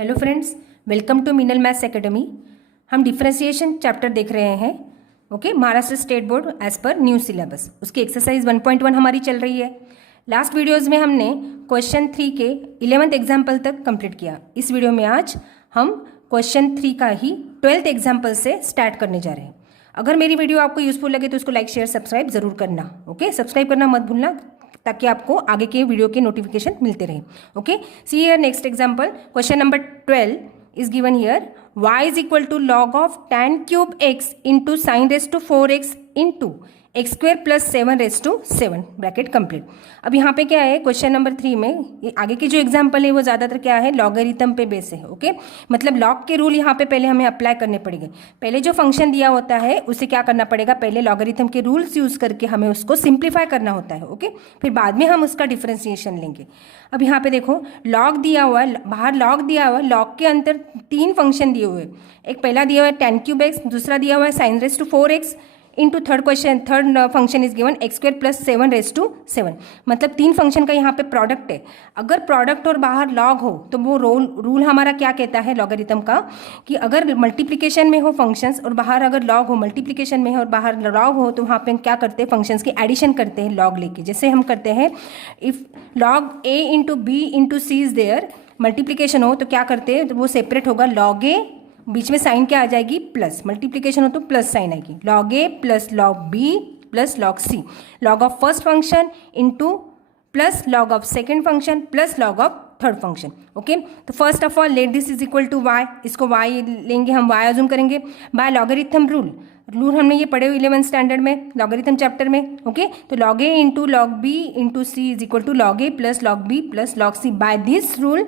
Hello friends, welcome to Minal maths academy. हम differentiation chapter देख रहे हैं। Okay, Maharashtra state board as पर न्यू सिलेबस, उसकी एक्सरसाइज 1.1 हमारी चल रही है। लास्ट वीडियोज़ में हमने क्वेश्चन 3 के 11th एग्जाम्पल तक कंप्लीट किया। इस वीडियो में आज हम क्वेश्चन 3 का ही 12th एग्जाम्पल से स्टार्ट करने जा रहे हैं। अगर मेरी वीडियो आपको यूजफुल लगे तो उसको लाइक शेयर सब्सक्राइब जरूर करना। ओके, सब्सक्राइब करना मत भूलना ताकि आपको आगे के वीडियो के नोटिफिकेशन मिलते रहे। Okay, see here next example, question number 12 is given here, y is equal to log of tan cube x into sine raise to 4x into x square plus 7 raise to 7 bracket complete. अब यहाँ पे क्या है, question number 3 में ये आगे की जो एग्जाम्पल है वो ज़्यादातर क्या है, लॉगरिथम पे बेस है। ओके, मतलब लॉग के रूल यहाँ पे पहले हमें अप्लाई करने पड़ेंगे। पहले जो फंक्शन दिया होता है उसे क्या करना पड़ेगा, पहले लॉगरिथम के रूल्स यूज़ करके हमें उसको सिंप्लीफाई करना होता है। ओके, फिर बाद में हम उसका डिफ्रेंसिएशन लेंगे। अब यहाँ पे देखो, लॉग दिया हुआ है, बाहर लॉग दिया हुआ है, लॉग के अंदर 3 फंक्शन दिए हुए हैं। एक पहला दिया हुआ है tan क्यूब x, दूसरा दिया हुआ है sine raise to 4x into third function is given x square plus 7 raise to 7। मतलब 3 फंक्शन का यहाँ पे प्रोडक्ट है। अगर प्रोडक्ट और बाहर लॉग हो तो वो रूल हमारा क्या कहता है लॉगरिथम का, कि अगर मल्टीप्लिकेशन में हो फंक्शंस और बाहर अगर लॉग हो, मल्टीप्लिकेशन में हो और बाहर लॉग हो, तो वहाँ पे क्या करते हैं, फंक्शंस की एडिशन करते हैं लॉग लेके। जैसे हम करते हैं, if log a into B into C is there, multiplication हो तो क्या करते हैं, तो वो सेपरेट होगा लॉग ए, बीच में साइन क्या आ जाएगी प्लस, मल्टीप्लिकेशन हो तो प्लस साइन आएगी, log A plus log B plus log C, log of first function into plus log of second function plus log of third function. Okay, तो first of all let this is equal to Y, इसको Y लेंगे हम, Y assume करेंगे by logarithm rule हमने ये पढ़े हुए 11th standard में लॉगरिथम चैप्टर में। ओके, तो log A into log B into C is equal to log A plus log B plus log C. By this rule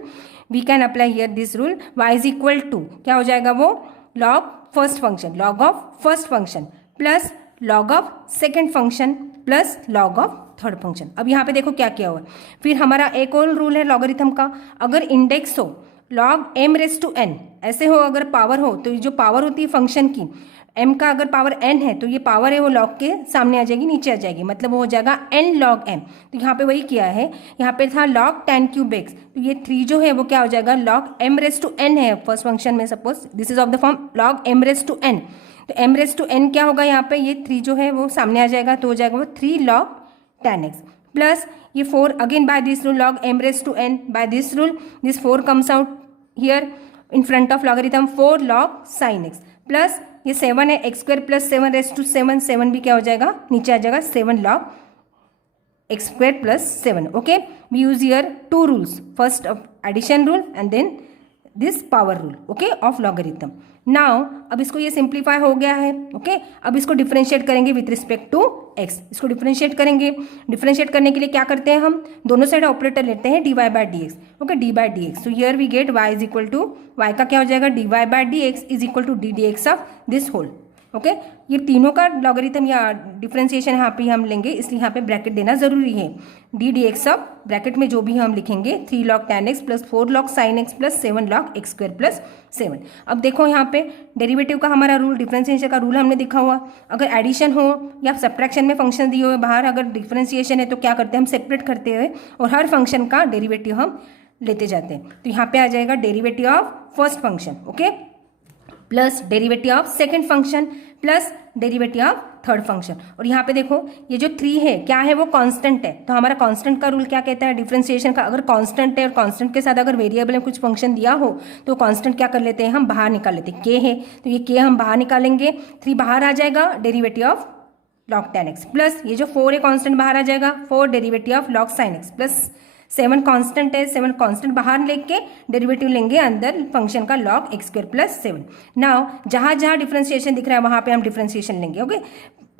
we can apply here this rule, y is equal to क्या हो जाएगा, वो log first function, log of first function plus log of second function plus log of third function. अब यहाँ पे देखो क्या किया हुआ है। फिर हमारा एक और रूल है लॉगरिथम का, अगर इंडेक्स हो log m raise to n, ऐसे हो अगर पावर हो तो जो पावर होती है फंक्शन की, m का अगर पावर n है तो ये पावर है वो log के सामने आ जाएगी, नीचे आ जाएगी, मतलब वो हो जाएगा n log m। तो यहाँ पे वही किया है, यहाँ पे था log tan क्यूब x, तो ये 3 जो है वो क्या हो जाएगा, log m raise to n है फर्स्ट फंक्शन में, suppose this is of the form log m raise to n। तो m रेस टू n क्या होगा, यहाँ पे ये 3 जो है वो सामने आ जाएगा, तो हो जाएगा वो 3 log tan x प्लस ये 4 again by this rule log m raise to n, by this rule this 4 comes out here in front of logarithm 4 log sin x plus ये 7 है, x square plus 7 raise to 7, 7 भी क्या हो जाएगा, नीचे आ जाएगा 7 log x square plus 7। Okay, we use here 2 rules, first addition rule and then this power rule, okay, of logarithm. Now अब इसको ये सिंप्लीफाई हो गया है। ओके, अब इसको डिफरेंशिएट करेंगे विथ रिस्पेक्ट टू एक्स, इसको डिफरेंशिएट करेंगे। डिफरेंशिएट करने के लिए क्या करते हैं, हम दोनों साइड ऑपरेटर लेते हैं dy by D X. Okay, D by D X, तो here we get y is equal to, y का क्या हो जाएगा, dy by D X is equal to D D x of this whole. Okay, ये तीनों का logarithm या differentiation यहाँ पे हम लेंगे, इसलिए यहाँ पे ब्रैकेट देना जरूरी है। D D x of bracket में जो भी हम लिखेंगे 3 log tan x plus 4 log sin x plus 7 log x square plus 7। अब देखो यहाँ पे डेरिवेटिव का हमारा रूल, डिफरेंशिएशन का रूल हमने देखा हुआ, अगर एडिशन हो या सब्ट्रैक्शन में फंक्शन दिए हुए बाहर, अगर डिफरेंशिएशन है तो क्या करते हैं, हम सेपरेट करते हैं और हर फंक्शन का डेरिवेटिव हम लेते जाते हैं। तो यहाँ पे आ जाएगा derivative of first function, okay, plus derivative of second function plus derivative of third function. और यहाँ पे देखो ये जो 3 है क्या है, वो कांस्टेंट है, तो हमारा कांस्टेंट का रूल क्या कहता है डिफरेंशिएशन का, अगर कांस्टेंट है और कांस्टेंट के साथ अगर वेरिएबल में कुछ फंक्शन दिया हो तो कांस्टेंट क्या कर लेते हैं, हम बाहर निकाल लेते हैं। k है तो ये k हम बाहर निकालेंगे, 3 बाहर आ जाएगा, derivative of log tan x plus ये जो 4 है कांस्टेंट बाहर आ जाएगा, 4 derivative of log sin x plus 7 constant है, 7 कांस्टेंट बाहर लेके डेरिवेटिव लेंगे अंदर फंक्शन का log x square plus 7। Now जहाँ जहाँ डिफरेंशिएशन दिख रहा है वहाँ पे हम डिफरेंशिएशन लेंगे। Okay,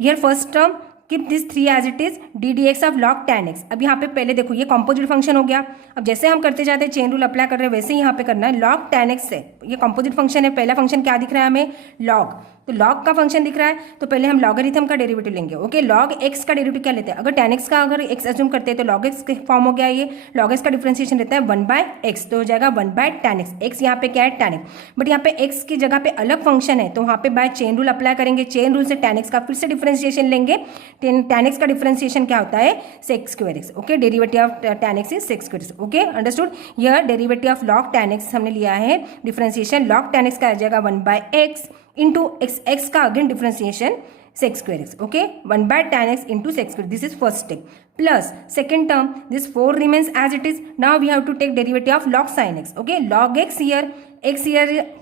here first term keep this 3 as it is d D x of log tan x। अब यहाँ पे पहले देखो ये कॉम्पोजिट फंक्शन हो गया, अब जैसे हम करते जाते हैं चेन रूल अप्लाई कर रहे हैं वैसे ही यहाँ पे करना है। log tan x है, ये कॉम्पोजिट फंक्शन है, पहला फंक्शन क्या दिख रहा है हमें, log, तो तो log का फंक्शन दिख रहा है तो पहले हम लॉगरिथम का डेरिवेटिव लेंगे। ओके, log x का डेरिवेटिव क्या लेते हैं, अगर tan x का अगर x एज्यूम करते हैं तो log x के फॉर्म हो गया ये। log x का डिफरेंशिएशन रहता है 1/x, तो हो जाएगा 1/tan x। x यहाँ पे क्या है tan x, बट यहाँ पे x की जगह पे अलग फंक्शन है तो वहाँ पे बाय चेन रूल अप्लाई करेंगे। चेन रूल से tan x का फिर से डिफरेंशिएशन लेंगे। tan x का डिफरेंशिएशन क्या होता है, sec square x। Okay, derivative of tan x is sec square x। Okay, understood. यह derivative of log tan x हमने लिया है डिफरेंशिएशन, log tan x का आ जाएगा 1/x इंटू x का again differentiation sec square x। Okay, 1/tan x into sec square, this is first step, plus second term this 4 remains as it is. Now we have to take derivative of log sin x. Okay, log x here,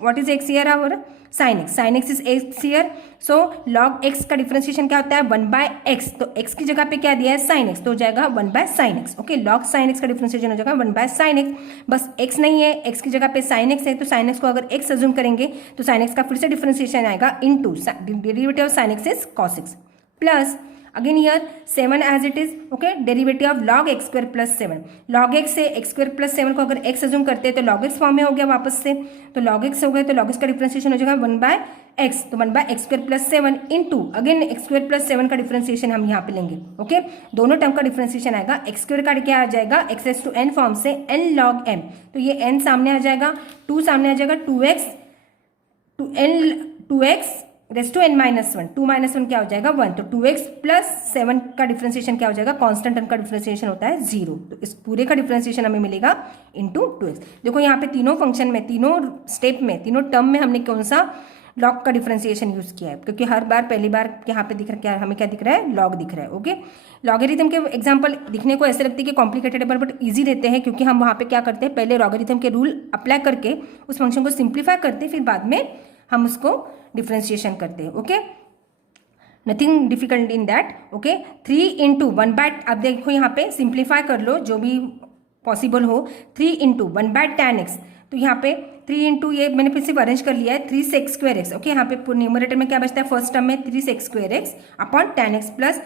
what is x here, our sin x is x here, so log x का differentiation क्या होता है 1/x, तो x की जगह पे क्या दिया है sin x, तो हो जाएगा 1/sin x। Okay, log sin x का डिफरेंशिएशन हो जाएगा 1/sin x, बस x नहीं है, x की जगह पे sin x है तो sin x को अगर x अज्यूम करेंगे तो sin x का फिर से डिफरेंशिएशन आएगा into derivative of sin x is cos x, plus again here 7 as it is. Okay, derivative of log x square plus 7, log x से x स्क्वायर प्लस 7 को अगर x assume करते हैं तो log x फॉर्म में हो गया वापस से, तो log x हो गया तो log x का डिफरेंशिएशन हो जाएगा 1/x, तो 1/x square plus 7 into again x square plus 7 का डिफरेंशिएशन हम यहाँ पे लेंगे। ओके, दोनों टर्म का डिफरेंशिएशन आएगा, x स्क्वायर का क्या आ जाएगा x to n फॉर्म से n log m, तो ये n सामने आ जाएगा, 2 सामने आ जाएगा, 2x to n 2x raise to n minus 1, 2 minus 1 क्या हो जाएगा 1, तो 2x प्लस 7 का डिफरेंशिएशन क्या हो जाएगा, कांस्टेंट टर्म का डिफरेंशिएशन होता है 0, तो इस पूरे का डिफरेंशिएशन हमें मिलेगा इंटू 2x। देखो यहाँ पे तीनों फंक्शन में, तीनों स्टेप में, तीनों टर्म में हमने कौन सा लॉग का डिफरेंशिएशन यूज किया है, क्योंकि हर बार पहली बार यहाँ पे दिख रहा है, हमें क्या दिख रहा है, लॉग दिख रहा है। ओके, लॉगरिथम के एग्जांपल दिखने को ऐसे लगते हैं कि कॉम्प्लिकेटेड है बट इजी रहते हैं, क्योंकि हम वहाँ पे क्या करते हैं, पहले लॉगरिथम के रूल अप्लाई करके उस फंक्शन को सिंप्लीफाई करते हैं, फिर बाद में हम उसको डिफरेंशिएशन करते हैं। Okay, nothing difficult in that. Okay, 3 into 1/, अब देखो यहाँ पे सिंप्लीफाई कर लो जो भी पॉसिबल हो, 3 इंटू 1/tan x, तो यहाँ पे 3 इंटू ये मैंने फिर से अरेंज कर लिया है 3 sec square x। ओके, यहाँ पे न्यूमरेटर में क्या बचता है, फर्स्ट टर्म में 3 sec square x upon tan x plus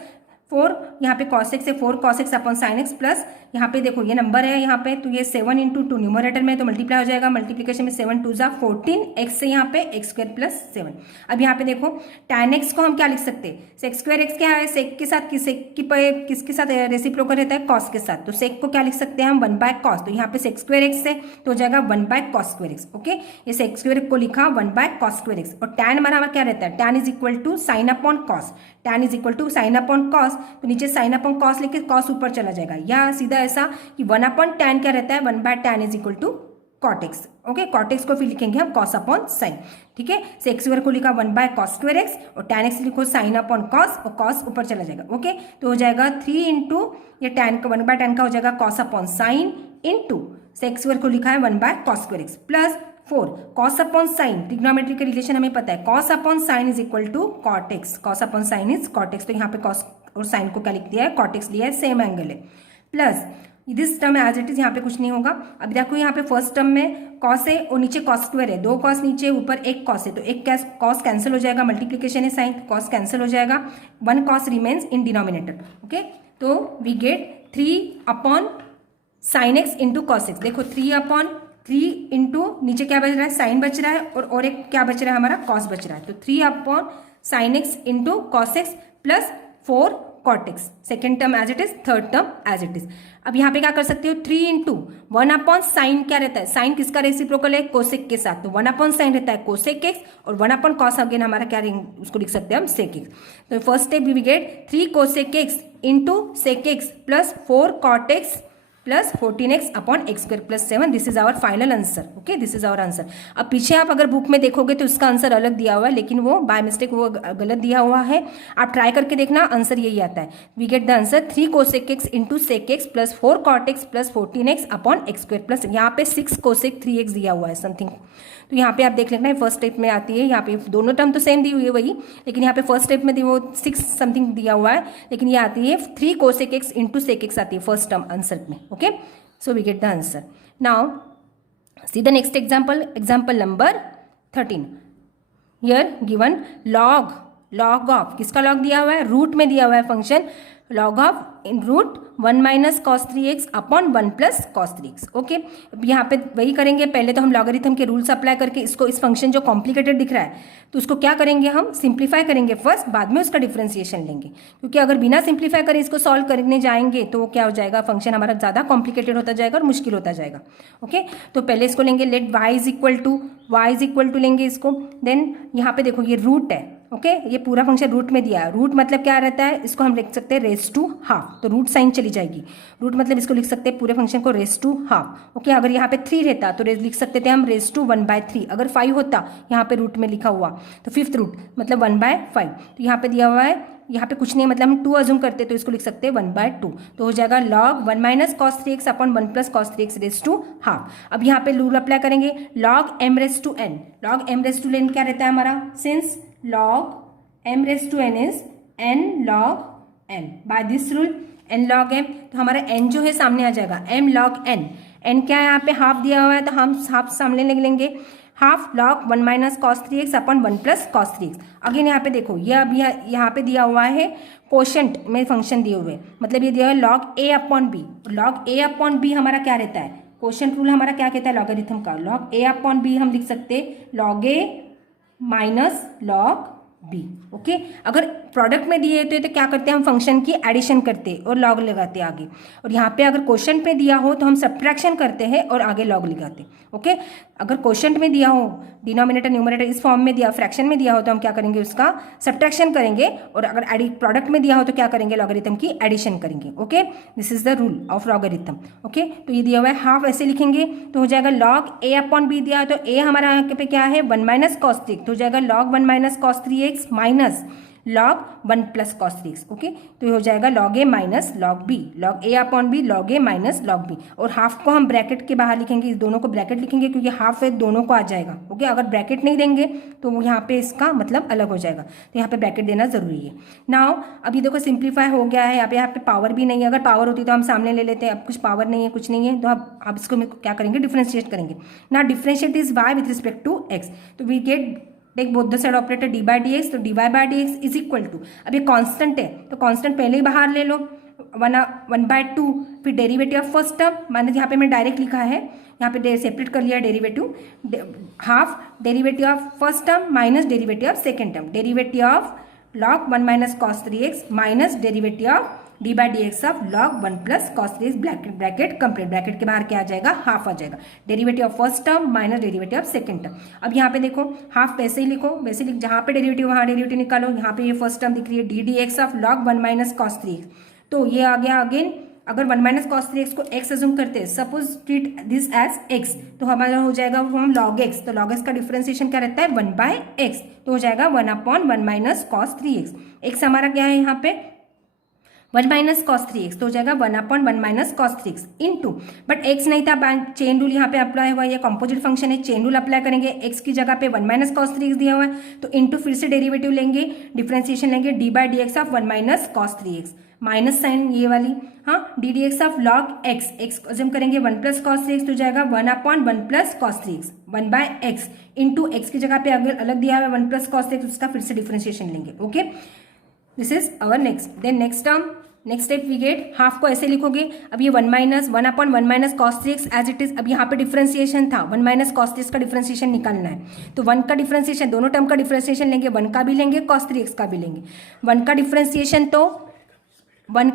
4, यहाँ पे cos x है 4 cos x upon sin x, plus यहाँ पे देखो ये नंबर है यहाँ पे, तो ये 7 इंटू 2 न्यूमरेटर में तो मल्टीप्लाई हो जाएगा, मल्टीप्लिकेशन में 7 2 जा 14 x से यहाँ पे x स्क्वायर प्लस 7। अब यहाँ पे देखो tan x को हम क्या लिख सकते हैं, sec स्क्वायर x क्या है, sec के साथ किसके साथ रेसिप्रोकल रहता है, cos के साथ, तो sec को क्या लिख सकते हैं हम 1/cos, तो यहाँ पे sec स्क्वायर x है तो हो जाएगा 1/cos स्क्वायर x। ओके, ये sec स्क्वायर को लिखा 1/cos स्क्वायर x, और tan हमारा क्या रहता है, tan is equal to sine upon cos, tan is equal to sine upon cos, तो नीचे साइन अपॉन कॉस लिख के कॉस ऊपर चला जाएगा, या सीधा ऐसा कि 1/tan क्या रहता है, 1/tan is equal to cot x। Okay, cot x को फिर लिखेंगे हम cos अपॉन साइन। ठीक है, sec स्क्वायर को लिखा 1/cos स्क्वायर x और tan x लिखो साइन अपॉन cos, और cos ऊपर चला जाएगा। ओके, तो हो जाएगा 3 इंटू ये tan का 1/tan का हो जाएगा cos upon sine into sec square को लिखा है 1/cos square x plus 4 cos upon sine, trigonometry का रिलेशन हमें पता है, cos upon sine is equal to cot x, cos upon sine is cot x, तो यहाँ पे cos और साइन को क्या लिख दिया है, cot x लिया है, सेम एंगल है, plus this term as it is, यहाँ पे कुछ नहीं होगा। अब देखो यहाँ पे फर्स्ट टर्म में cos है और नीचे cos स्क्वायर है, 2 cos नीचे ऊपर 1 cos है, तो एक cos कैंसिल हो जाएगा, मल्टीप्लिकेशन है साइन, cos कैंसिल हो जाएगा, 1 cos remains in denominator. Okay, तो we get 3 upon sine x into cos X. देखो 3/3 इंटू नीचे क्या बच रहा है, साइन बच रहा है, और एक क्या बच रहा है हमारा, कॉस बच रहा है, तो 3 upon sine x into cos x plus 4 cot x, second term as it is, third term as it is. अब यहाँ पे क्या कर सकते हो, 3 इंटू 1 अपॉन साइन क्या रहता है, साइन किसका रेसिप्रोकल है, कोसेक के साथ, तो 1 अपॉन साइन रहता है कोसेक एक्स, और 1 अपॉन कॉस अगेन हमारा क्या उसको लिख सकते हैं हम सेक एक्स। तो first step we get 3 cosec x into sec x plus 4 cot x plus 14x upon x square plus 7, this is our final answer. Okay, this is our answer. अब पीछे आप अगर बुक में देखोगे तो उसका answer अलग दिया हुआ है, लेकिन वो बाय मिस्टेक वो गलत दिया हुआ है, आप ट्राई करके देखना, आंसर यही आता है। We get the answer 3 cosec x into sec x plus 4 cot x plus 14x upon x square plus, यहाँ पे 6 कोसेक 3x दिया हुआ है समथिंग, तो यहाँ पे आप देख लेना है फर्स्ट स्टेप में आती है, यहाँ पे दोनों टर्म तो सेम दी हुई है वही, लेकिन यहाँ पे फर्स्ट स्टेप में वो 6 समथिंग दिया हुआ है, लेकिन ये आती है 3 cosec x into sec x आती है फर्स्ट टर्म आंसर में। Okay, so we get the answer. Now see the next example, example number 13. Here given log log of, किसका लॉग दिया हुआ है, रूट में दिया हुआ है function, log of in root 1 minus cos 3x upon 1 plus cos 3x। Okay, अब यहाँ पे वही करेंगे, पहले तो हम लॉगरिथम के रूल्स अप्लाई करके इसको, इस फंक्शन जो कॉम्प्लिकेटेड दिख रहा है तो उसको क्या करेंगे, हम सिंप्लीफाई करेंगे फर्स्ट, बाद में उसका डिफरेंशिएशन लेंगे, क्योंकि अगर बिना सिंप्लीफाई करें इसको सॉल्व करने जाएंगे तो वो क्या हो जाएगा, फंक्शन हमारा ज़्यादा कॉम्प्लिकेटेड होता जाएगा और मुश्किल होता जाएगा। ओके, तो पहले इसको लेंगे, let y is equal to लेंगे इसको, देन यहाँ पे देखो ये रूट है। ओके, ये पूरा फंक्शन रूट में दिया है, रूट मतलब क्या रहता है, इसको हम लिख सकते हैं रेस टू हाफ, तो रूट साइन चली जाएगी, रूट मतलब इसको लिख सकते हैं पूरे फंक्शन को रेस टू हाफ। ओके, अगर यहाँ पे 3 रहता तो लिख सकते थे हम रेस टू 1/3, अगर 5 होता यहाँ पे रूट में लिखा हुआ तो 5th रूट मतलब 1/5, तो यहाँ पे दिया हुआ है, यहाँ पे कुछ नहीं मतलब हम 2 अज्यूम करते तो इसको लिख सकते हैं 1/2, तो हो जाएगा log 1 minus cos 3x upon 1 plus cos 3x raise to half. अब यहाँ पे रूल अप्लाई करेंगे, log m raise to n, log m raise to n क्या रहता है हमारा, since log m raise to n is n log m, by this rule n log m, तो हमारा n जो है सामने आ जाएगा m log n, n क्या है यहाँ पे हाफ दिया हुआ है तो हम हाफ सामने लिख लेंगे, half log 1 minus cos 3x upon 1 plus cos 3x। Again यहाँ पे देखो, ये अभी यहाँ पे दिया हुआ है कोशेंट में फंक्शन दिए हुए, मतलब ये दिया हुआ है log a upon b, log a upon b हमारा क्या रहता है, कोशेंट रूल हमारा क्या कहता है लॉगरिथम का, log a अपॉन b हम लिख सकते हैं log a minus log b। Okay, अगर प्रोडक्ट में दिए तो क्या करते हैं हम फंक्शन की एडिशन करते हैं और लॉग लगाते हैं आगे, और यहाँ पे अगर क्वेश्चन पे दिया हो तो हम सब्ट्रैक्शन करते हैं और आगे लॉग लगाते हैं। ओके, अगर क्वेश्चन में दिया हो डिनोमिनेटर न्यूमरेटर इस फॉर्म में दिया, फ्रैक्शन में दिया हो तो हम क्या करेंगे, उसका सब्ट्रैक्शन करेंगे, और अगर प्रोडक्ट में दिया हो तो क्या करेंगे, लॉगरिथम की एडिशन करेंगे। Okay, this is the rule of logarithm. Okay, तो ये दिया हुआ है हाफ, ऐसे लिखेंगे तो हो जाएगा log a अपॉन b दिया है तो a हमारा यहाँ पे क्या है 1 माइनस कॉस 3, तो हो जाएगा log 1 minus cos 3x minus log 1 plus cos 3x। Okay, तो ये हो जाएगा log a minus log b, log a upon b log a minus log b, और हाफ को हम ब्रैकेट के बाहर लिखेंगे, इस दोनों को ब्रैकेट लिखेंगे क्योंकि हाफ है दोनों को आ जाएगा। ओके, अगर ब्रैकेट नहीं देंगे तो यहाँ पे इसका मतलब अलग हो जाएगा, तो यहाँ पे ब्रैकेट देना जरूरी है। नाउ अभी देखो सिंप्लीफाई हो गया है, यहाँ पे पावर भी नहीं है, अगर पावर होती तो हम सामने ले लेते हैं, अब कुछ पावर नहीं है, कुछ नहीं है, तो अब इसको क्या करेंगे, डिफ्रेंशिएट करेंगे ना, differentiate is y with respect to x, तो we get take both the side operator D by D X, तो D Y by D X is equal to, अब ये कांस्टेंट है तो कांस्टेंट पहले ही बाहर ले लो, 1/2, फिर डेरिवेटिव ऑफ फर्स्ट टर्म, माने यहाँ पे मैं डायरेक्ट लिखा है, यहाँ पे सेपरेट कर लिया derivative, half derivative of first term minus derivative of second term, derivative of log 1 minus cos 3x minus derivative of D by D x of log 1 plus cos 3x, bracket complete, bracket के बाहर क्या आ जाएगा, half आ जाएगा, derivative of first term minus derivative of second term. अब यहाँ पे देखो half वैसे ही लिखो, वैसे लिख, जहाँ पे डेरिवेटिव वहाँ डेरिवेटिव निकालो, यहाँ पे ये फर्स्ट टर्म दिख रही है D D x of log 1 minus cos 3x, तो ये आ गया अगेन, अगर 1 माइनस कॉस 3x को x अज्यूम करते हैं, suppose treat this as x, तो हमारा हो जाएगा हम log x, तो log x का डिफरेंशिएशन क्या रहता है 1/x, तो हो जाएगा 1 upon 1 minus cos 3x, x हमारा क्या है यहाँ पे 1 माइनस कॉस 3x, तो हो जाएगा 1 upon 1 minus cos 3x into, but x नहीं था, चेन रूल यहाँ पे अप्लाई हुआ है, कंपोजिट फंक्शन है, चेन रूल अप्लाई करेंगे, x की जगह पे 1 माइनस कॉस 3x दिया हुआ है तो इंटू फिर से डेरिवेटिव लेंगे, डिफरेंशिएशन लेंगे d by D x of 1 minus cos 3x, minus sine ये वाली, हाँ, d D x of log x, x assume करेंगे 1 प्लस कॉस 3x, तो जाएगा 1 upon 1 plus cos 3x, 1/x into x की जगह पे अगर अलग दिया हुआ है 1 प्लस कॉस 3x, उसका फिर से डिफरेंशिएशन लेंगे। Okay, this is our next, then next term, next step we get, half को ऐसे लिखोगे, अब ये 1 upon 1 minus cos 3x as it is, अब यहाँ पे डिफरेंशिएशन था 1 माइनस कॉस 3x का डिफरेंशिएशन निकालना है, तो 1 का डिफरेंशिएशन, दोनों टर्म का डिफरेंशिएशन लेंगे, 1 का भी लेंगे कॉस 3x का भी लेंगे, 1 का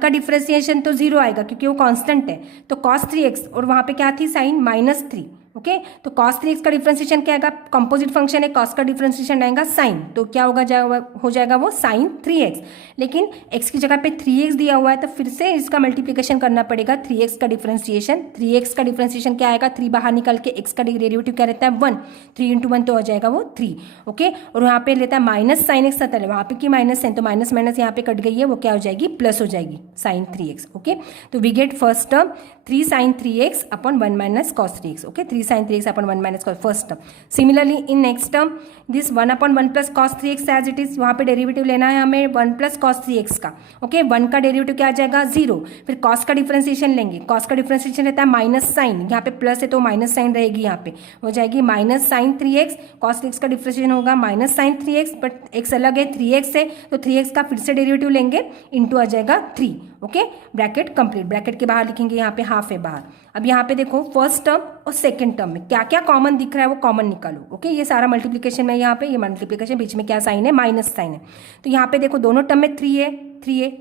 डिफरेंशिएशन तो 0 आएगा क्योंकि वो कांस्टेंट है, तो cos 3x और वहाँ पे क्या थी साइन -3, ओके, तो cos 3x का डिफरेंशिएशन क्या आएगा, कंपोजिट फंक्शन है, cos का डिफरेंशिएशन आएगा साइन, तो क्या हो जाएगा वो साइन 3x, लेकिन x की जगह पे 3x दिया हुआ है तो फिर से इसका मल्टीप्लिकेशन करना पड़ेगा, 3x का डिफरेंशिएशन, 3x का डिफरेंशिएशन क्या आएगा, 3 बाहर निकल के x का डेरिवेटिव क्या रहता है 1, 3 इंटू 1 तो हो जाएगा वो 3। ओके, और यहाँ पे लेता है माइनस साइन x, है वहाँ पे की माइनस साइन, तो माइनस माइनस यहाँ पे कट गई है, वो क्या हो जाएगी प्लस हो जाएगी साइन 3x। ओके, तो we get first term 3 sine 3x upon 1 minus cos 3x। Okay, 3 3 sin 3x upon 1 minus cos first term. Similarly in next term this 1 upon 1 plus cos 3x as it is. वहाँ पे derivative लेना है हमें 1 plus cos 3x का. Okay 1 का derivative क्या आ जाएगा 0. फिर cos का डिफरेंशिएशन लेंगे. cos का डिफरेंशिएशन रहता है माइनस साइन, यहाँ पे प्लस है तो माइनस साइन रहेगी, यहाँ पे हो जाएगी minus sign 3x. cos 3x का डिफरेंशिएशन होगा minus sign 3x, but x अलग है 3x है तो 3x का फिर से डेरिवेटिव लेंगे, इंटू आ जाएगा 3. Okay bracket complete. ब्रैकेट के बाहर लिखेंगे, यहाँ पे हाफ है बाहर. अब यहाँ पे देखो फर्स्ट टर्म और सेकंड टर्म में क्या क्या कॉमन दिख रहा है वो कॉमन निकालो. ओके ये सारा मल्टीप्लिकेशन में, यहाँ पे ये मल्टीप्लिकेशन, बीच में क्या साइन है माइनस साइन है. तो यहाँ पे देखो दोनों टर्म में 3 है,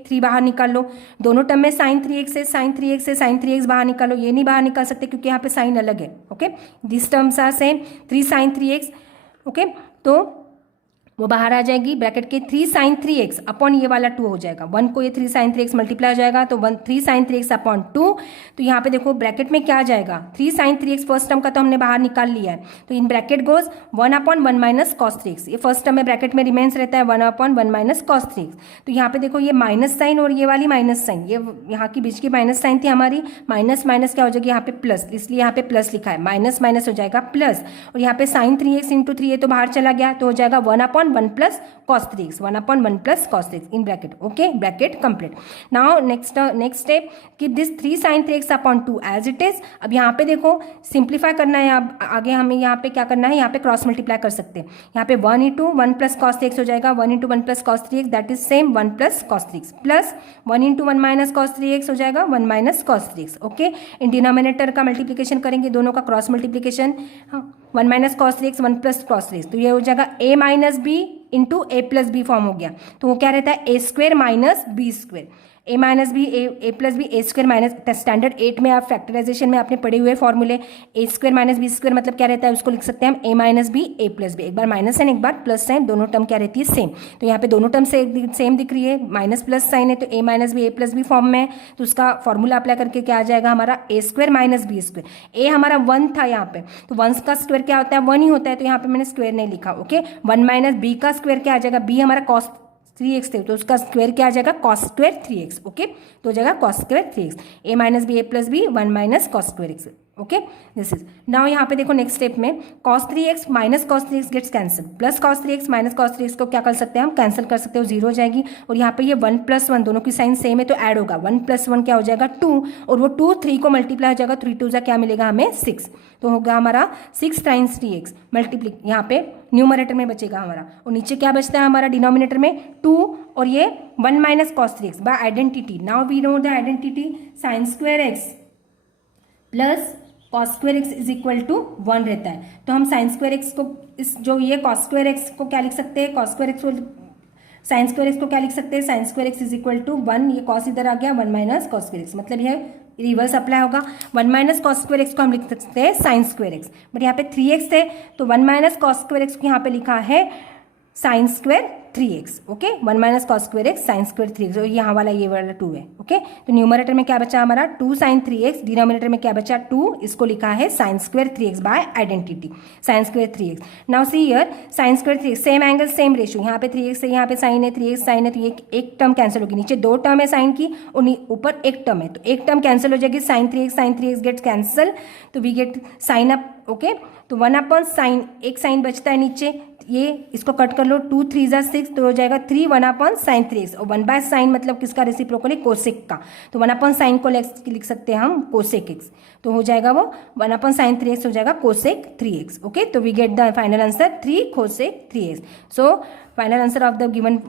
3 बाहर निकाल लो. दोनों टर्म में साइन 3x है, साइन 3x है, साइन 3x बाहर निकालो. ये नहीं बाहर निकाल सकते क्योंकि यहाँ पे साइन अलग है. Okay this terms are same 3 sin 3x. Okay तो वो बाहर आ जाएगी. ब्रैकेट के 3 sin 3x अपॉन ये वाला 2 हो जाएगा. 1 को ये 3 sin 3x मल्टीप्लाई हो जाएगा तो 3 sin 3x अपॉन 2. तो यहाँ पे देखो ब्रैकेट में क्या आ जाएगा 3 sin 3x फर्स्ट टर्म का तो हमने बाहर निकाल लिया है. तो in bracket goes 1 upon 1 minus cos 3x. ये फर्स्ट टर्म में ब्रैकेट में रिमेन्स रहता है 1 upon 1 minus cos 3x. तो यहाँ पे देखो ये माइनस साइन और ये वाली माइनस साइन, ये यहाँ की बीच की माइनस साइन थी हमारी, माइनस माइनस क्या हो जाएगी यहाँ पे प्लस, इसलिए यहाँ पे प्लस लिखा है. माइनस माइनस हो जाएगा प्लस, और यहाँ पे साइन 3x इंटू 3 है तो बाहर चला गया तो हो जाएगा 1 upon 1 plus cos 3x. 1 upon 1 plus cos 3x in bracket. Okay bracket complete. Now next step keep this 3 sin 3x upon 2 as it is. अब यहाँ पे देखो सिंप्लीफाई करना है. अब आगे हमें यहाँ पे क्या करना है, यहाँ पे क्रॉस मल्टीप्लाई कर सकते हैं. यहाँ पे 1 into 1 plus cos 3x हो जाएगा. 1 into 1 plus cos 3x that is same 1 plus cos 3x plus 1 into 1 minus cos 3x हो जाएगा 1 minus cos 3x. Okay in denominator का मल्टीप्लिकेशन करेंगे, दोनों का cross multiplication. 1 minus cos 3x 1 plus cos 3x तो ये हो जाएगा a minus b into A plus B form हो गया. तो वो क्या रहता है A square minus B square. A minus B A plus B A square minus. Standard 8 में आप फैक्टराइजेशन में आपने पढ़े हुए फॉर्मूले. A square minus B square मतलब क्या रहता है, उसको लिख सकते हैं हम A minus B A plus B. एक बार माइनस साइन एक बार प्लस साइन, दोनों टर्म क्या रहती है सेम. तो यहाँ पे दोनों टर्म से सेम दिख रही है, माइनस प्लस साइन है तो ए माइनस बी ए प्लस बी फॉर्म में. तो उसका फॉर्मूला अप्लाई करके क्या आ जाएगा हमारा ए स्क्वेयर माइनस बी स्क्वेयर. ए हमारा 1 था यहाँ पे, तो 1 का स्क्वायर क्या होता है 1 ही होता है, तो यहाँ पे मैंने स्क्वायर नहीं लिखा. ओके 1 माइनस बी का स्क्वायर क्या आ जाएगा, बी हमारा कॉस 3x थे तो उसका स्क्वायर क्या आ जाएगा cos स्क्वायर 3x. ओके तो हो जाएगा cos square 3x. a minus B A plus B 1 minus cos square x. Okay this is now. यहाँ पे देखो नेक्स्ट स्टेप में cos 3x minus cos 3x gets cancel, plus cos 3x minus cos 3x को क्या कर सकते हैं हम कैंसिल कर सकते हो, 0 हो जाएगी. और यहाँ पे ये 1 + 1 दोनों की साइन सेम है तो ऐड होगा. 1 + 1 क्या हो जाएगा 2, और वो 2 3 को मल्टीप्लाई हो जाएगा. 3 2 क्या मिलेगा हमें 6. तो होगा हमारा 6 टाइम्स 3x मल्टीप्ली, यहाँ पे न्यूमरेटर में बचेगा हमारा, और नीचे क्या बचता है हमारा डिनोमिनेटर में 2 और ये 1 minus cos 3x by identity. Now we know the identity sin square x plus cos square x is equal to 1 रहता है. तो हम sin स्क्वायर x को इस जो ये cos स्क्वायर x को क्या लिख सकते हैं, cos स्क्वायर x को sin स्क्वायर x को क्या लिख सकते हैं, sin square x is equal to 1, ये cos इधर आ गया 1 माइनस cos स्क्वायर x, मतलब ये रिवर्स अप्लाई होगा. 1 माइनस cos स्क्वायर x को हम लिख सकते हैं sin स्क्वायर x, बट यहाँ पे 3x है तो 1 माइनस cos स्क्वायर x को यहाँ पे लिखा है sin square 3x. Okay 1 minus cos square x sin square 3x, और यहाँ वाला ये वाला 2 है. ओके तो न्यूमरेटर में क्या बचा हमारा 2 sin 3x, डिनोमिनेटर में क्या बचा 2, इसको लिखा है sin square 3x by identity sin square 3x. Now see here sin square 3x same angle same ratio, यहाँ पे 3x है यहाँ पे साइन है, 3x साइन है तो ये एक टर्म कैंसिल होगी. नीचे 2 टर्म है साइन की और ऊपर एक टर्म है तो एक टर्म कैंसिल हो जाएगी. sin 3x गेट्स कैंसिल तो we get sine up. Okay तो 1 अपॉन साइन, एक साइन बचता है नीचे, ये इसको कट कर लो, 2 3 = 6 तो हो जाएगा 3 1 अपॉन साइन 3x, और 1 बाय साइन मतलब किसका रेसिप्रोकल है कोसेक का, तो 1 अपॉन साइन को लिख सकते हैं हम कोसेक x. तो हो जाएगा वो 1 अपॉन साइन 3x हो जाएगा कोसेक 3x. ओके तो we get the final answer 3 cosec 3x. So final answer of the given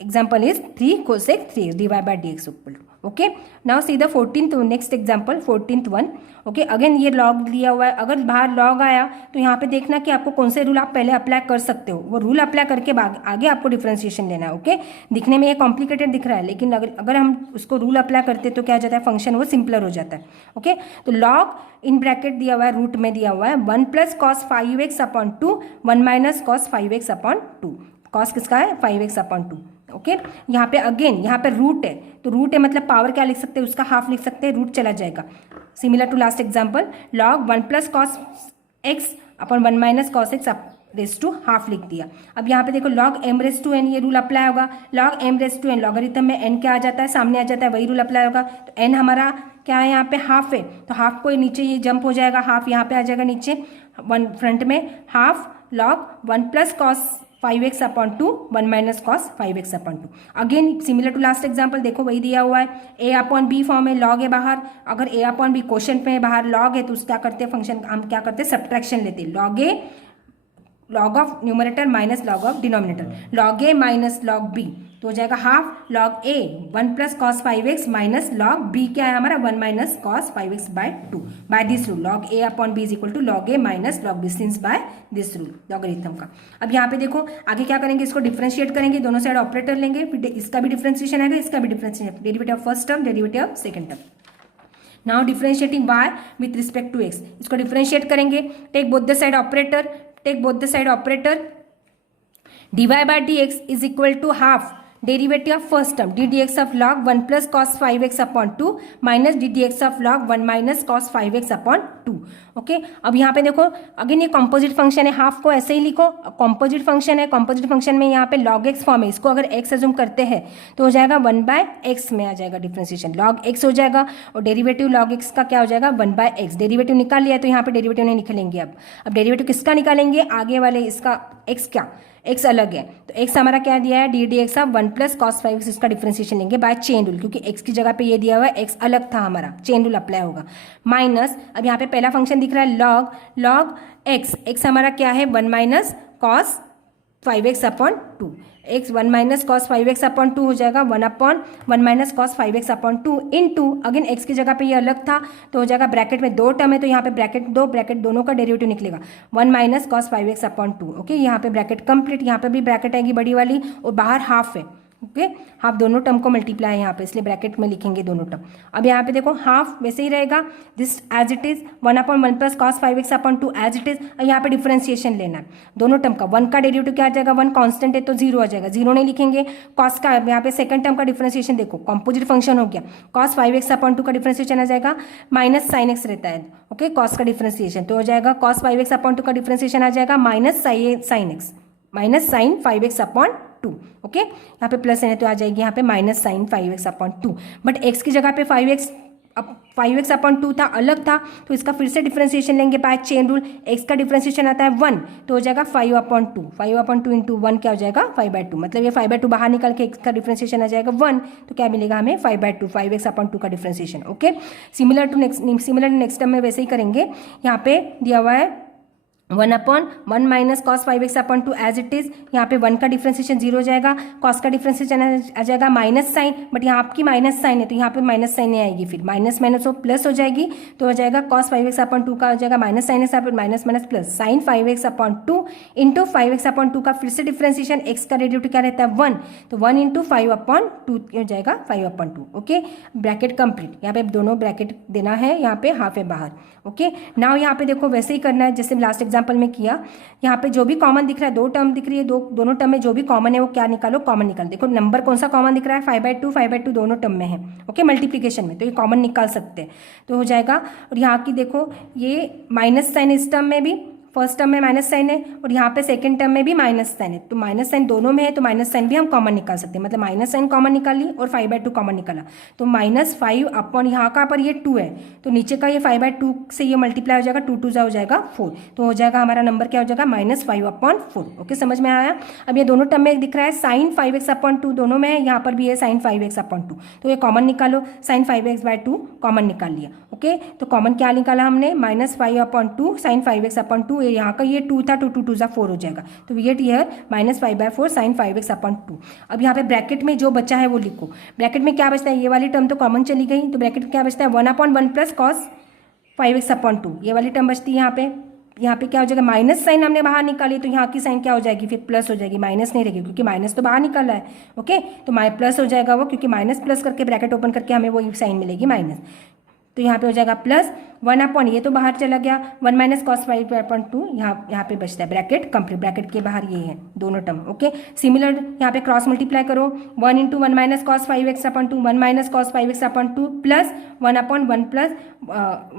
example is 3 cosec 3x dy by dx equal to. Okay now see the 14th next example 14th one. Okay again ये log लिया हुआ है, अगर बाहर log आया तो यहाँ पे देखना कि आपको कौन से रूल आप पहले अप्लाई कर सकते हो, वो रूल अप्लाई करके आगे आपको डिफरेंशिएशन लेना है. ओके दिखने में ये कॉम्प्लिकेटेड दिख रहा है लेकिन अगर हम उसको रूल अप्लाई करते तो क्या हो जाता है, फंक्शन वो सिंपलर हो जाता है. ओके तो लॉग इन ब्रैकेट दिया हुआ है, रूट में दिया हुआ है 1 + cos 5x upon 2 1 minus cos 5x upon 2. Cos किसका है 5x अपॉन 2. ओके यहाँ पे अगेन यहाँ पे रूट है तो रूट है मतलब पावर क्या लिख सकते हैं, उसका हाफ लिख सकते हैं, रूट चला जाएगा. Similar to last example log 1 + cos x upon 1 minus cos x raise to half लिख दिया. अब यहाँ पे देखो log m⁻n ये रूल अप्लाई होगा. log m⁻n लॉगरिथम में n क्या आ जाता है, सामने आ जाता है, वही रूल अप्लाई होगा. तो n हमारा क्या है यहाँ पे हाफ है, तो हाफ को नीचे ये जंप हो जाएगा, हाफ यहाँ पे आ जाएगा नीचे, वन फ्रंट में half log 1 plus cos 5x upon 2 1 minus cos 5x upon 2। Again similar to last example, देखो वही दिया हुआ है, a अपॉन बी फॉर्म है, लॉग है बाहर, अगर a अपॉन बी क्वेश्चन में बाहर लॉग है तो क्या करते हैं फंक्शन, हम क्या करते हैं सब्ट्रैक्शन लेते हैं, log A log of numerator minus log of denominator, log A minus log B, तो हो जाएगा half log A 1 plus cos 5x minus log B क्या है हमारा 1 minus cos 5x by 2 by this rule, log A upon B is equal to log A minus log B since by this rule logarithm का। अब यहाँ पे देखो आगे क्या करेंगे, इसको डिफरेंशिएट करेंगे, दोनों साइड ऑपरेटर लेंगे, फिर इसका भी डिफरेंशिएशन आएगा, इसका भी differentiation, derivative of first term, derivative of second term. Now differentiating y with respect to x, इसको डिफरेंशिएट करेंगे, take both the side operator, take both the side operator, dy by dx is equal to half derivative of first term d D x of log 1 plus cos 5x upon 2 minus d D x of log 1 minus cos 5x upon 2। Okay, अब यहाँ पे देखो again ये composite function है, half को ऐसे ही लिखो, composite function है, कॉम्पोजिट फंक्शन में यहाँ पे लॉग एक्स फॉर्म है, इसको अगर एक्स एज्यूम करते हैं तो हो जाएगा 1 बाय एक्स में आ जाएगा डिफ्रेंसिएशन, लॉग एक्स हो जाएगा और डेरिवेटिव लॉग एक्स का क्या हो जाएगा 1 बाय एक्स, डेरिवेटिव निकाल लिया तो यहाँ पे डेरिवेटिव नहीं निकालेंगे, अब डेरिवेटिव किसका निकालेंगे, आगे वाले इसका एक्स, क्या एक्स अलग है तो एक्स हमारा क्या दिया है D D x of 1 plus cos 5x, इसका डिफरेंशिएशन लेंगे बाय चेन रूल, क्योंकि एक्स की जगह पे ये दिया हुआ है, एक्स अलग था हमारा, चेन रूल अप्लाई होगा, माइनस अब यहाँ पे पहला फंक्शन दिख रहा है लॉग एक्स हमारा क्या है 1 minus cos 5x upon 2, x 1 minus cos 5x upon 2 हो जाएगा 1 upon 1 minus cos 5x upon 2 इन टू, अगेन एक्स की जगह पे ये अलग था तो हो जाएगा ब्रैकेट में दो टर्म है तो यहाँ पे ब्रैकेट दोनों का डेरिवेटिव निकलेगा 1 minus cos 5x upon 2। Okay, यहाँ पे ब्रैकेट कंप्लीट, यहाँ पे भी ब्रैकेट आएगी बड़ी वाली और बाहर हाफ है। ओके, हाफ दोनों टर्म को मल्टीप्लाई है यहाँ पे, इसलिए ब्रैकेट में लिखेंगे दोनों टर्म। अब यहाँ पे देखो हाफ वैसे ही रहेगा, this as it is 1 upon 1 plus cos 5x upon 2 as it is, और यहाँ पे डिफरेंशिएशन लेना है दोनों टर्म का, 1 का डेरिवेटिव क्या आ जाएगा 1 कांस्टेंट है तो 0 आ जाएगा, 0 नहीं लिखेंगे, कॉस का यहाँ पे सेकंड टर्म का डिफरेंशिएशन देखो, कॉम्पोजिट फंक्शन हो गया, कॉस 5x अपॉन 2 का डिफरेंशिएशन आ जाएगा माइनस साइन एक्स रहता है, ओके कॉस का डिफरेंशिएशन तो हो जाएगा कॉस 5x अपॉन 2 का डिफरेंशिएशन आ जाएगा minus sine x minus sine 5x upon 2। Okay, यहाँ पे प्लस है तो आ जाएगी यहाँ पे minus sine 5x upon 2, but x की जगह पे 5x अपॉन 2 था, अलग था तो इसका फिर से डिफरेंशिएशन लेंगे बाय चेन रूल, x का डिफरेंशिएशन आता है 1 तो हो जाएगा 5 अपॉन 2 इंटू 1 क्या हो जाएगा 5/2, मतलब ये 5/2 बाहर निकल के x का डिफरेंशिएशन आ जाएगा 1 तो क्या मिलेगा हमें 5/2 5x अपॉन 2 का differentiation. Okay, similar next term में वैसे ही करेंगे, यहाँ पे दिया हुआ है 1 upon 1 minus cos 5x upon 2 as it is, यहाँ पे 1 का डिफरेंशिएशन 0 हो जाएगा, कॉस का डिफरेंशिएशन आ जाएगा माइनस साइन, बट यहाँ आपकी माइनस साइन है तो यहाँ पे माइनस साइन नहीं आएगी, फिर माइनस माइनस हो प्लस हो जाएगी तो हो जाएगा कॉस 5x अपॉन 2 का हो जाएगा minus sine x minus minus plus sign 5x upon 2 into 5x upon 2 का फिर से डिफरेंशिएशन, x का डेरिवेटिव क्या रहता है 1 तो 1 इंटू 5 अपॉन 2 हो जाएगा 5 अपॉन 2। ओके, ब्रैकेट कंप्लीट, यहाँ पे दोनों ब्रैकेट देना है, यहाँ पे हाफ है बाहर। ओके, नाउ यहाँ पे देखो वैसे ही करना है जैसे लास्ट एग्जाम्पल में किया, यहाँ पे जो भी कॉमन दिख रहा है, दो टर्म दिख रही है, दोनों टर्म में जो भी कॉमन है वो क्या निकालो, कॉमन निकालो। देखो नंबर कौन सा कॉमन दिख रहा है 5/2 दोनों टर्म में है, ओके मल्टीप्लीकेशन में, तो ये कॉमन निकाल सकते हैं तो हो जाएगा। और यहाँ की देखो ये माइनस साइन इस टर्म में भी, फर्स्ट टर्म में माइनस साइन है और यहाँ पे सेकंड टर्म में भी माइनस साइन है, तो माइनस साइन दोनों में है तो माइनस साइन भी हम कॉमन निकाल सकते हैं, मतलब माइनस साइन कॉमन निकाल ली और 5/2 कॉमन निकाला तो -5 अपॉन यहाँ का पर ये 2 है तो नीचे का ये 5/2 से ये मल्टीप्लाई हो जाएगा, 2 2 हो जाएगा 4 तो हो जाएगा हमारा नंबर क्या हो जाएगा -5 अपॉन 4। ओके, समझ में आया। अब ये दोनों टर्म में दिख रहा है साइन 5x अपॉन 2 दोनों में है, यहाँ पर भी है साइन 5x अपॉन 2 तो ये कॉमन निकालो, साइन 5x/2 कॉमन निकाल लिया। ओके, तो कॉमन क्या निकाला हमने -5 अपॉन 2 साइन 5x अपॉन 2, यहाँ का ये 2 था 2 2 2 4 हो जाएगा तो we get here -5/4 sine 5x upon 2। अब यहाँ पे ब्रैकेट में जो बचा है वो लिखो, ब्रैकेट में क्या बचता है, ये वाली टर्म तो कॉमन चली गई तो ब्रैकेट में क्या बचता है 1/1 प्लस कॉस 5x अपॉन 2, ये वाली टर्म बचती है यहाँ पे क्या हो जाएगा, माइनस साइन हमने बाहर निकाली तो यहाँ की साइन क्या हो जाएगी फिर प्लस हो जाएगी, माइनस नहीं रहेगी क्योंकि माइनस तो बाहर निकल रहा है। ओके, तो प्लस हो जाएगा वो, क्योंकि माइनस प्लस करके ब्रैकेट ओपन करके हमें वो साइन मिलेगी माइनस, तो यहाँ पे हो जाएगा प्लस 1 अपॉन ये तो बाहर चला गया 1 माइनस कॉस 5 अपॉन 2, यहाँ पे बचता है ब्रैकेट कंप्लीट, ब्रैकेट के बाहर ये है दोनों टर्म। ओके, सिमिलर यहाँ पे क्रॉस मल्टीप्लाई करो, 1 into 1 minus cos 5x upon 2 1 minus cos 5x upon 2 plus 1 upon 1 plus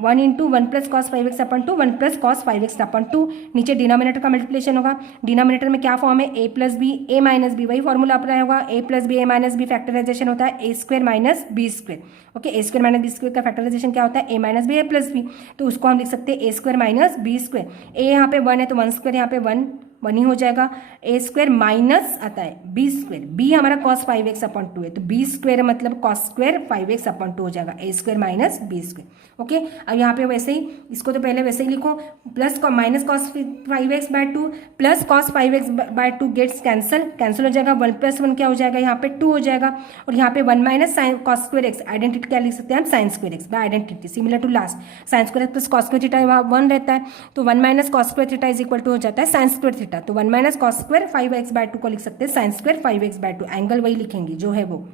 1 into 1 plus cos 5x upon 2 1 plus cos 5x upon 2, नीचे डिनोमिनेटर का मल्टीप्लिकेशन होगा, डिनोमिनेटर में क्या फॉर्म है a plus B a minus b, वही formula apply होगा, a plus B a minus b factorisation होता है a² minus B square. Okay, a² minus B square का फैक्टराइजेशन डिफ्रेंसिएशन क्या होता है, a minus B A plus b, तो उसको हम लिख सकते हैं a square minus B square. A यहाँ पे 1 है तो 1 स्क्वायर यहाँ पे 1 ही हो जाएगा। ए स्क्वायर माइनस आता है बी स्क्वायर, बी हमारा कॉस 5x अपॉन 2 है, तो बी स्क्वायर मतलब कॉस स्क्वायर 5x अपॉन 2 हो जाएगा, A square minus B square. Okay, अब यहाँ पे वैसे ही इसको तो पहले वैसे ही लिखो, plus minus cos 5x by 2 plus cos 5x by 2 gets cancel हो जाएगा, 1 प्लस 1 क्या हो जाएगा, यहाँ पे 2 हो जाएगा, और यहाँ पे 1 minus sine cos square x, identity क्या लिख सकते हैं हम, sine square x by identity similar to last, sine square x plus cos square theta 1 रहता है, तो 1 minus cos square theta is equal to हो जाता है साइन स्क्वायर थीटा, तो 1 minus cos square 5x by 2 को लिख सकते हैं sine square 5x by 2, angle वही लिखेंगे जो है वो।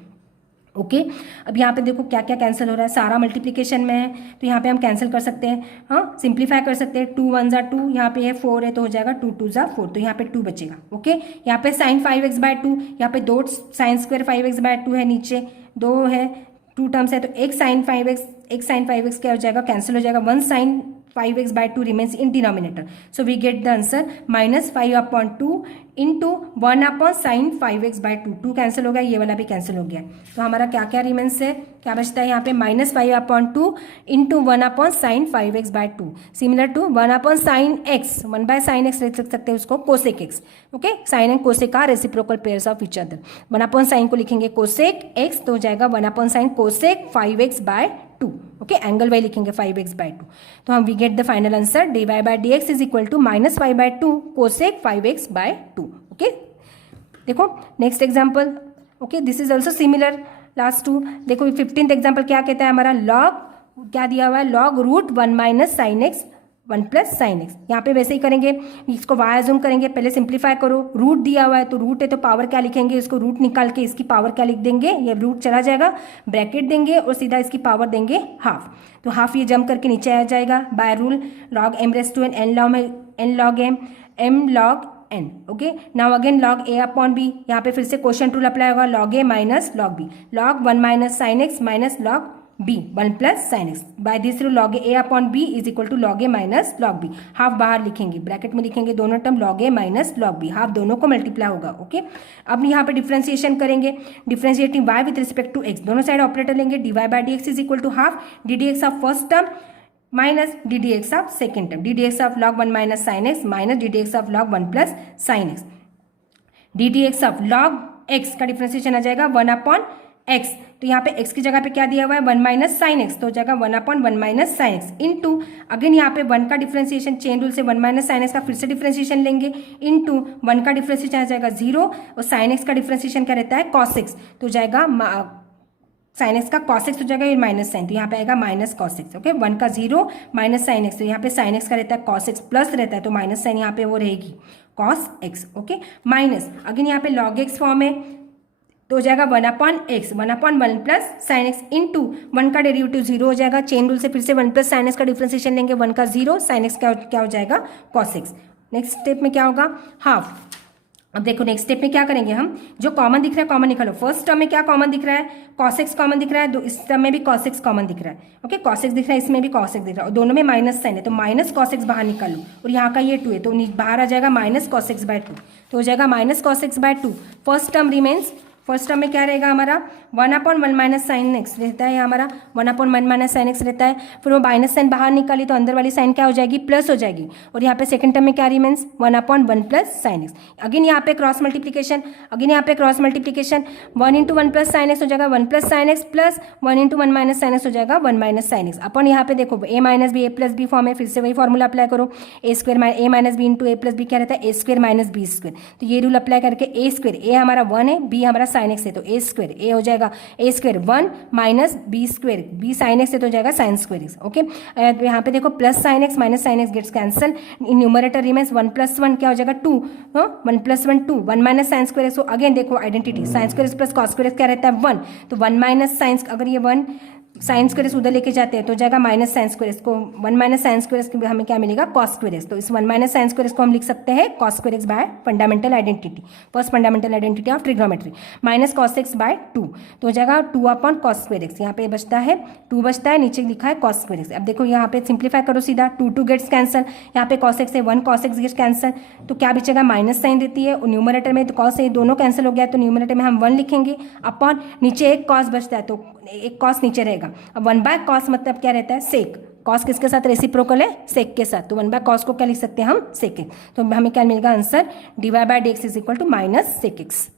ओके, अब यहाँ पे देखो क्या क्या कैंसिल हो रहा है, सारा मल्टीप्लिकेशन में है तो यहाँ पे हम कैंसिल कर सकते हैं, हाँ सिंप्लीफाई कर सकते हैं, 2 1 ज़ा 2, यहाँ पे है 4 है तो हो जाएगा 2 2 ज़ा 4, तो यहाँ पे 2 बचेगा। ओके, यहाँ पे साइन 5x बाय 2, यहाँ पे 2 साइन स्क्वायर 5x बाय 2 है, नीचे 2 है, 2 टर्म्स है, तो एक साइन 5x क्या हो जाएगा, कैंसिल हो जाएगा, 1 sign 5x by 2 remains in denominator. So we get the answer minus 5 upon 2 into 1 upon sin 5x by 2. 2 cancel हो गया, ये वाला भी कैंसिल हो गया, तो हमारा क्या क्या रिमेंस है, क्या बचता है यहाँ पे, minus 5 upon 2 into 1 upon sine 5x by 2, similar to 1 upon sine x, 1 by sine x लिख सकते हैं उसको cosec x. Okay, sine and cosec are reciprocal pairs of each other, 1 upon sine को लिखेंगे कोसेक एक्स तो हो जाएगा 1 upon sine cosec 5x by 2। Okay, angle y लिखेंगे 5x बाय 2, तो हम we get the final answer dy by dx is equal to minus 5 by 2 cosec 5x by 2। Okay, देखो next example. Okay, this is also similar last two. देखो 15th example क्या कहता है हमारा, log क्या दिया हुआ है, log root 1 minus sine x 1 plus sine x, यहाँ पे वैसे ही करेंगे, इसको वाई अज्यूम करेंगे, पहले सिंप्लीफाई करो, रूट दिया हुआ है तो रूट है तो पावर क्या लिखेंगे, इसको रूट निकाल के इसकी पावर क्या लिख देंगे, ये रूट चला जाएगा, ब्रैकेट देंगे और सीधा इसकी पावर देंगे हाफ, तो हाफ ये जंप करके नीचे आ जाएगा, by rule log m raise to n, n log m log n। Okay, now again log a upon b, यहाँ पे फिर से क्वेश्चन रूल अप्लाई होगा, log a minus log b, log 1 minus sine x minus log b 1 plus sine x, by this rule log a upon b is equal to log a minus log b, half बाहर लिखेंगे, bracket में लिखेंगे दोनों term log a minus log b, half दोनों को multiply होगा। Okay, अब यहाँ पे डिफ्रेंसिएशन करेंगे, differentiating y with respect to x, दोनों साइड ऑपरेटर लेंगे, dy by dx is equal to half d D x of first term minus d D x of second term, d D x of log 1 minus sine x minus d D x of log 1 plus sine x, d D x of log x का differentiation आ जाएगा 1 upon x, तो यहाँ पे x की जगह पे क्या दिया हुआ है 1 माइनस साइन एक्स, तो हो जाएगा 1 upon 1 minus sine x into again यहाँ पे 1 का डिफ्रेंसिएशन चेन रूल से 1 माइनस साइन एक्स का फिर से डिफ्रेंसिएशन लेंगे इंटू 1 का डिफ्रेंसिएशन आ जाएगा 0 और साइन एक्स का डिफ्रेंसिएशन क्या रहता है कॉस एक्स, तो जाएगा साइन एक्स का कॉस एक्स हो जाएगा, ये माइनस साइन, तो यहाँ पे आएगा माइनस कॉस एक्स। ओके, 1 का 0 माइनस साइन एक्स, तो यहाँ पे साइन एक्स का रहता है कॉस एक्स प्लस रहता है, तो माइनस साइन यहाँ पे वो रहेगी cos x. Okay, minus again यहाँ पे लॉग एक्स फॉर्म है तो हो जाएगा 1 upon x, 1 upon 1 plus sine x into 1 का डेरिवेटिव 0 हो जाएगा, चेन रूल से फिर से 1 प्लस साइन एक्स का डिफ्रेंसिएशन लेंगे, 1 का 0 साइन एक्स क्या हो जाएगा कॉस एक्स। नेक्स्ट स्टेप में क्या होगा हाफ, अब देखो नेक्स्ट स्टेप में क्या करेंगे हम, जो कॉमन दिख रहा है कॉमन निकालो, फर्स्ट टर्म में क्या कॉमन दिख रहा है कॉस एक्स कॉमन दिख रहा है, इस टर्म में भी कॉस एक्स कॉमन दिख रहा है। ओके, कॉस एक्स दिख रहा है, इसमें भी कॉस एक्स दिख रहा है और दोनों में माइनस साइन है, तो माइनस कॉस एक्स बाहर निकालो और यहाँ का ये 2 है तो बाहर आ जाएगा माइनस कॉस एक्स बाय 2, तो हो जाएगा minus cos x by 2। First term remains, first term में क्या रहेगा हमारा 1 अपॉन 1 माइनस साइन एक्स रहता है, हमारा 1 अपॉन 1 माइनस साइन एक्स रहता है, फिर वो माइनस साइन बाहर निकाली तो अंदर वाली साइन क्या हो जाएगी प्लस हो जाएगी, और यहाँ पे सेकंड टर्म में क्या remains 1 upon 1 plus sine x, again यहाँ पे क्रॉस मल्टीप्लीकेशन, अगेन यहाँ पे cross multiplication 1 into 1 plus sine x हो जाएगा 1 plus sine x plus 1 into 1 minus sine x हो जाएगा 1 माइनस साइन एक्स, अपन यहाँ पे देखो a minus B A plus B form है, फिर से वही फॉर्मूला अप्लाई करो, a square a minus b into A plus b क्या रहता है a square minus B square, तो ये रूल अप्लाई करके ए स्क्वायर, ए हमारा 1 है बी हमारा साइन एक्स है तो ए स्क्वायर ए हो जाएगा A square 1 minus B square, B sine X से तो जाएगा साइन स्क्वायर एक्स। ओके, यहाँ पे देखो plus sine x minus sine X gets cancel, numerator remains 1 plus 1 क्या हो जाएगा 2, 1 plus 1 2, 1 minus sine square X, again देखो identity sine square x plus cos square X क्या रहता है 1, तो 1 माइनस साइन, अगर ये 1 साइन स्क्वायर उधर लेके जाते हैं तो जाएगा माइनस साइन स्क्वायर को, 1 माइनस साइन स्क्वायर हमें क्या मिलेगा कॉस स्क्वायर एक्स, तो इस 1 माइनस साइन स्क्वायर को हम लिख सकते हैं cos square x by fundamental identity, first fundamental identity of trigonometry, minus cos x by 2, तो हो जाएगा 2 अपॉन कॉस स्क्वायर एक्स, यहाँ पे बचता है 2 बचता है, नीचे लिखा है कॉस स्क्वायर एक्स। अब देखो यहाँ पे सिंप्लीफाई करो सीधा, 2 गेट्स कैंसल, यहाँ पे कॉस एक्स है 1 कॉस एक्स गेट्स कैंसल, तो क्या बचेगा माइनस साइन रहती है और न्यूमरेटर में तो कॉस है दोनों कैंसिल हो गया, तो न्यूमरेटर में हम 1 लिखेंगे अपॉन नीचे एक कॉस बचता है तो एक कॉस नीचे रहेगा, जाएगा। अब 1/cos मतलब क्या रहता है, सेक। कॉस किसके साथ रेसिप्रोकल है, सेक के साथ, तो 1/cos को क्या लिख सकते हैं हम, सेक। तो हमें क्या मिलेगा answer, dy/dx is equal to -sec x।